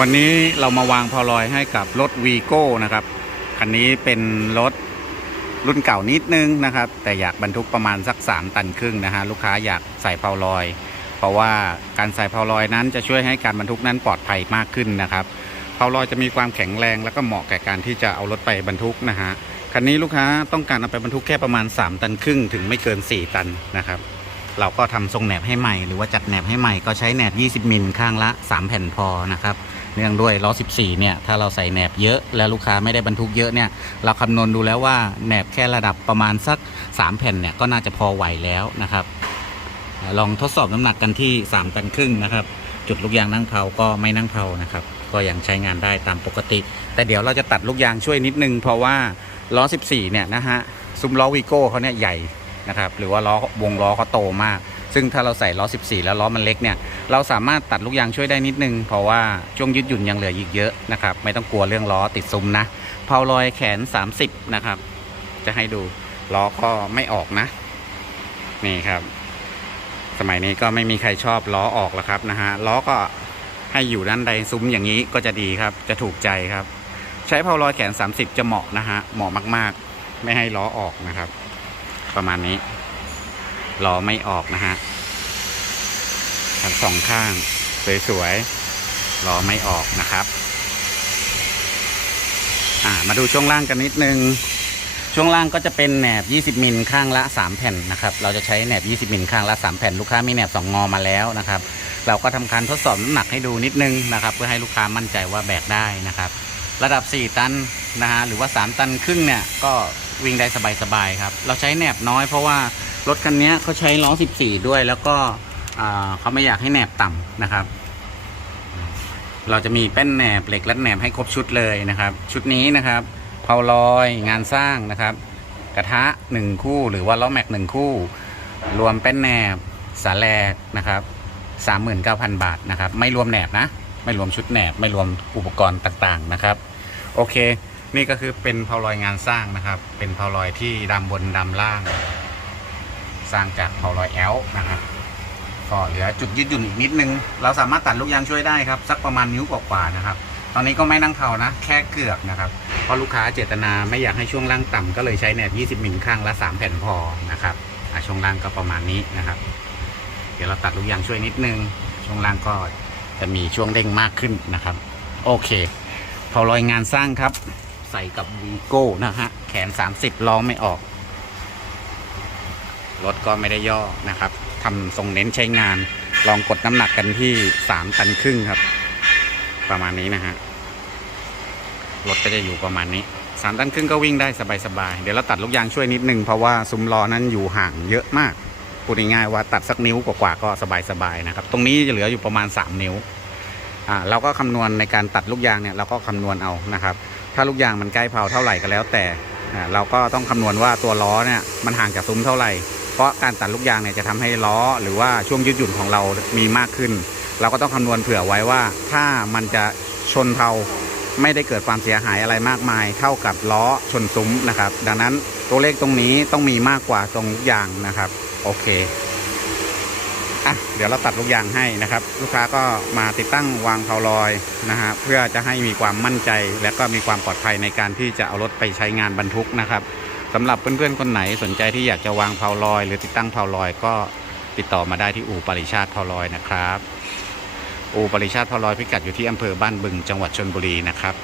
วันนี้เรามาวางพอลอยให้กับรถวีโก้นะครับ คันนี้เป็นรถรุ่นเก่านิดนึงนะครับ แต่อยากบรรทุกประมาณสัก 3 ตันครึ่งนะฮะลูกค้าอยากใส่พอลอย เพราะว่าการใส่พอลอยนั้นจะช่วยให้การบรรทุกนั้นปลอดภัยมากขึ้นนะครับพอลอยจะมีความแข็งแรงแล้วก็เหมาะแก่การที่จะเอารถไปบรรทุกนะฮะคันนี้ลูกค้าต้องการเอาไปบรรทุกแค่ประมาณ 3 ตันครึ่งถึงไม่เกิน 4 ตันนะครับ เราก็ทำทรงแหนบให้ใหม่ หรือว่าจัดแหนบให้ใหม่ก็ใช้แหนบ 20 มิลข้างละ 3 แผ่นพอนะครับ เนื่องด้วยล้อ 14 เนี่ย ถ้าเราใส่แหนบเยอะ แล้วลูกค้าไม่ได้บรรทุกเยอะเนี่ย เราคำนวณดูแล้วว่าแหนบแค่ระดับประมาณสัก 3 แผ่นเนี่ย ก็น่าจะพอไหวแล้วนะครับ ลองทดสอบน้ำหนักกันที่ 3 ตันครึ่งนะครับ จุดลูกยางนั่งเผาก็ไม่นั่งเผานะครับ ก็ยังใช้งานได้ตามปกติ แต่เดี๋ยวเราจะตัดลูกยางช่วยนิดนึง เพราะว่าล้อ 14 เนี่ยนะฮะซุ้มล้อวีโก้เขาเนี่ยใหญ่นะครับ หรือว่าล้อวงล้อเขาโตมาก ซึ่งถ้าเราใส่ล้อ 14 แล้วล้อมันเล็กเนี่ย เราสามารถตัดลูกยางช่วยได้นิดนึง เพราะว่าช่วงยืดหยุ่นยังเหลืออีกเยอะนะครับ ไม่ต้องกลัวเรื่องล้อติดซุ้มนะ เพาลอยแขน 30 นะครับ จะให้ดูล้อก็ไม่ออกนะ นี่ครับ สมัยนี้ก็ไม่มีใครชอบล้อออกแล้วครับนะฮะ ล้อก็ให้อยู่ด้านใดซุ้มอย่างนี้ก็จะดีครับ จะถูกใจครับ ใช้เพาลอยแขน 30 จะเหมาะนะฮะ เหมาะมาก ๆ ไม่ให้ล้อออกนะครับ ประมาณนี้ ล้อไม่ออกนะฮะทั้งสองข้างสวยๆล้อไม่ออกนะครับ่ามาดูช่วงล่างกันนิดนึง ช่วงล่างก็จะเป็นแหนบ 20 มิลข้างละ 3 แผ่นนะครับ เราจะใช้แหนบ 20 มิลข้างละ 3 แผ่น ลูกค้ามีแหนบ 2 งอมาแล้วนะครับ เราก็ทำการทดสอบน้ำหนักให้ดูนิดนึงนะครับ เพื่อให้ลูกค้ามั่นใจว่าแบกได้นะครับ ระดับ 4 ตันนะฮะ หรือว่า 3 ตันครึ่งเนี่ย ก็ วิ่งได้สบายๆครับ เราใช้แหนบน้อยเพราะว่ารถคันนี้เขาใช้ล้อ 14 ด้วย แล้วก็เขาไม่อยากให้แหนบต่ำนะครับ เราจะมีแป้นแหนบเหล็กรัดแหนบให้ครบชุดเลยนะครับ ชุดนี้นะครับเพาลอยงานสร้างนะครับ กระทะ 1 คู่หรือว่าล้อแม็กหนึ่งคู่ รวมแป้นแหนบสาแลกนะครับ39,000 บาทนะครับ ไม่รวมแหนบนะ ไม่รวมชุดแหนบ ไม่รวมอุปกรณ์ต่างๆนะครับ โอเค นี่ก็คือเป็นเพาลอยงานสร้างนะครับ เป็นเพาลอยที่ดำบนดำล่าง สร้างจากเพาลอยแอลนะครับก็เหลือจุดยืดหยุ่นอีกนิดนึง เราสามารถตัดลูกยางช่วยได้ครับ สักประมาณนิ้วกว่าๆนะครับ ตอนนี้ก็ไม่นั่งเผานะ แค่เกือกนะครับ เพราะลูกค้าเจตนาไม่อยากให้ช่วงล่างต่ำก็เลยใช้แหนบ 20มิลข้างละ 3 แผ่นพอนะครับช่วงล่างก็ประมาณนี้นะครับ เดี๋ยวเราตัดลูกยางช่วยนิดนึง ช่วงล่างก็จะมีช่วงเด้งมากขึ้นนะครับ โอเคพอลอยงานสร้างครับ ใส่กับวีโก้นะฮะ แขน 30ล้อไม่ออก รถก็ไม่ได้ย่อนะครับทำทรงเน้นใช้งาน ลองกดน้ำหนักกันที่ 3 ตันครึ่งครับ ประมาณนี้นะฮะ รถก็จะอยู่ประมาณนี้ 3 ตันครึ่งก็วิ่งได้สบายๆ เดี๋ยวเราตัดลูกยางช่วยนิดนึง เพราะว่าซุ้มล้อนั้นอยู่ห่างเยอะมากพูดง่ายๆว่าตัดสักนิ้วกว่าๆก็สบายๆนะครับ ตรงนี้จะเหลืออยู่ประมาณ 3 นิ้ว อ่าเราก็คำนวณในการตัดลูกยางเนี่ยเราก็คำนวณเอานะครับ ถ้าลูกยางมันใกล้เผาเท่าไหร่ก็แล้ว แต่เราก็ต้องคำนวณว่าตัวล้อเนี่ยมันห่างจากซุ้มเท่าไหร่ เพราะการตัดลูกยางเนี่ยจะทำให้ล้อ หรือว่าช่วงยืดหยุ่นของเรามีมากขึ้น เราก็ต้องคำนวณเผื่อไว้ว่า ถ้ามันจะชนเผาไม่ได้เกิดความเสียหายอะไรมากมาย เท่ากับล้อชนซุ้มนะครับ ดังนั้นตัวเลขตรงนี้ต้องมีมากกว่าตรงลูกยางนะครับ โอเค อะเดี๋ยวเราตัดลูกยางให้นะครับ ลูกค้าก็มาติดตั้งวางเพาลอยนะฮะเพื่อจะให้มีความมั่นใจ และก็มีความปลอดภัยในการที่จะเอารถไปใช้งานบรรทุกนะครับสำหรับเพื่อนๆคนไหนสนใจที่อยากจะวางเพาลอย หรือติดตั้งเพาลอยก็ติดต่อมาได้ที่อู่ปริชาติเพาลอยนะครับ อู่ปริชาติเพาลอยพิกัดอยู่ที่อำเภอบ้านบึงจังหวัดชลบุรีนะครับ